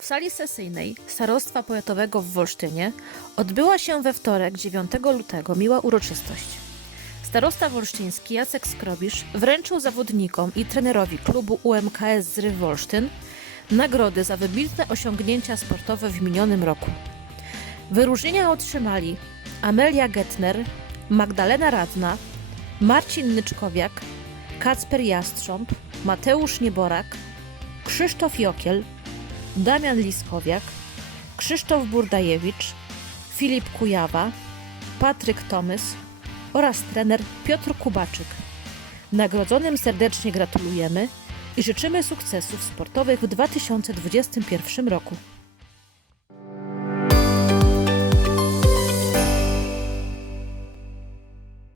W sali sesyjnej Starostwa Powiatowego w Wolsztynie odbyła się we wtorek 9 lutego miła uroczystość. Starosta wolsztyński Jacek Skrobisz wręczył zawodnikom i trenerowi klubu UMKS Zryw Wolsztyn nagrody za wybitne osiągnięcia sportowe w minionym roku. Wyróżnienia otrzymali Amelia Getner, Magdalena Radna, Marcin Nyczkowiak, Kacper Jastrząb, Mateusz Nieborak, Krzysztof Jokiel, Damian Liskowiak, Krzysztof Burdajewicz, Filip Kujawa, Patryk Tomys oraz trener Piotr Kubaczyk. Nagrodzonym serdecznie gratulujemy i życzymy sukcesów sportowych w 2021 roku.